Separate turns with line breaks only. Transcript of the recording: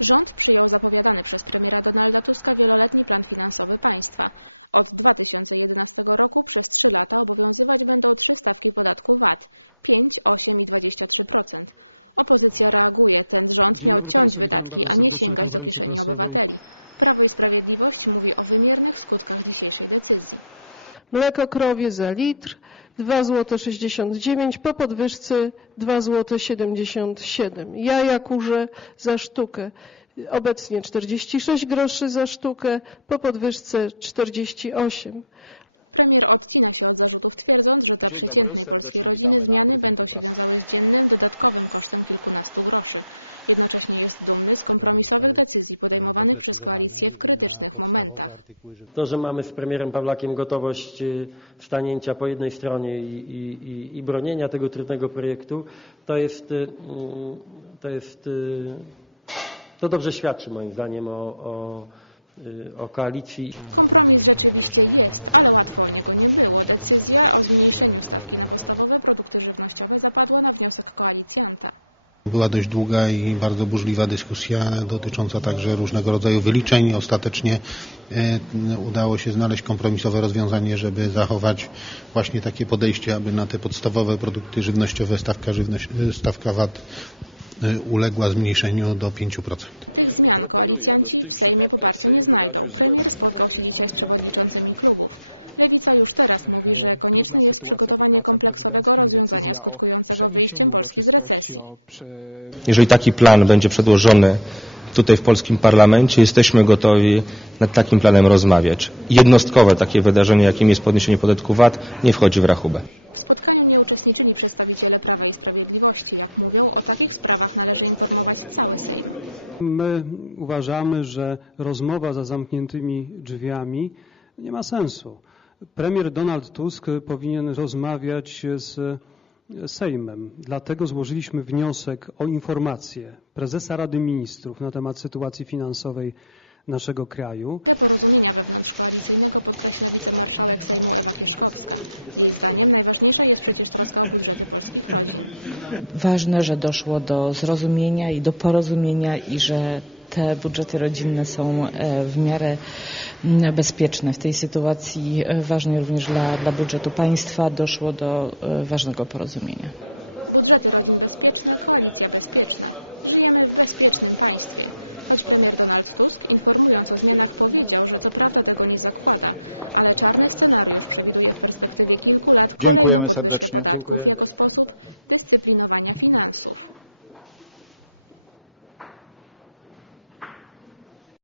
Rząd przyjął zapowiadany przez premiera Donalda Tuska wieloletni plan finansowy państwa. Od 2011 roku przez trzy lata obowiązywać będą trzy stawki podatku VAT 5, 8 i 23%. Opozycja reaguje, ten rząd miał ciąć wydatki, a nie sięgać do kieszeni obywateli. Prawo i Sprawiedliwość mówi o wymiernych skutkach dzisiejszej decyzji.
Mleko krowie za litr 2 zł 69 po podwyżce 2 zł 77. Jaja kurze za sztukę obecnie 46 groszy za sztukę po podwyżce 48.
Premier odcina się od zarzutów, twierdząc, że dla przeciętnej polskiej rodziny zmiany będą się wiązały z dziennym, dodatkowym kosztem kilkunastu groszy. Jednocześnie jest dumny z kompromisowych decyzji podejmowanych przez koalicję w krytycznych momentach.
To, że mamy z premierem Pawlakiem gotowość y, stanięcia po jednej stronie i, i, i- bronienia tego trudnego projektu, to jest, y, to jest, y, to dobrze świadczy moim zdaniem o, o.
Kompromis rzeczywiście jest, ale łatwo o niego nie było. Decyzja o zmniejszeniu stawki na podstawowe produkty żywnościowe zapadła na wniosek koalicjanta.
Była dość długa i bardzo burzliwa dyskusja dotycząca także różnego rodzaju wyliczeń. Ostatecznie e, udało się znaleźć kompromisowe rozwiązanie, żeby zachować właśnie takie podejście, aby na te podstawowe produkty żywnościowe stawka, żywność, e, stawka VAT uległa zmniejszeniu do 5%.
Tych zmian koalicjanci w Sejmie poparcia nie znajdą. Premier spotkał się dzisiaj z przewodniczącymi klubów. Lewica już teraz mówi, że konieczne jest przygotowanie kompleksowego rozwiązania skutkującego wyjściem Polski z recesji.
Jeżeli taki plan będzie przedłożony tutaj w polskim parlamencie, jesteśmy gotowi nad takim planem rozmawiać. Jednostkowe takie wydarzenie, jakim jest podniesienie podatku VAT, nie wchodzi w rachubę.
W spotkaniu nie uczestniczyli przedstawiciele Prawa i Sprawiedliwości. Jak mówią, o takich sprawach należy informować cały Sejm.
My uważamy, że rozmowa za zamkniętymi drzwiami nie ma sensu. Premier Donald Tusk powinien rozmawiać z Sejmem. Dlatego złożyliśmy wniosek o informację prezesa Rady Ministrów na temat sytuacji finansowej naszego kraju.
Te porozumienia wewnątrzkoalicyjnego podkreśla wicemarszałek Sejmu Ewa Kieszkowska. Jej zdaniem najważniejsza jest przecież troska o budżety polskich rodzin.
ważne, że doszło do zrozumienia i do porozumienia i że te budżety rodzinne są e, w miarę mm, bezpieczne. W tej sytuacji e, ważne również dla, dla budżetu państwa doszło do e, ważnego porozumienia.
Budżety rodzin bezpieczne, koalicja bezpieczna. Żyjemy w bezpiecznym państwie. Choć premier Donald Tusk, informując o zmianach, powiedział, że co prawda tego nie zakłada, ale czarny scenariusz przewiduje w perspektywie kilku lat kolejną
Dziękujemy
podwyżkę podatków
dziękuję.
jako sposób dyscyplinowania finansów.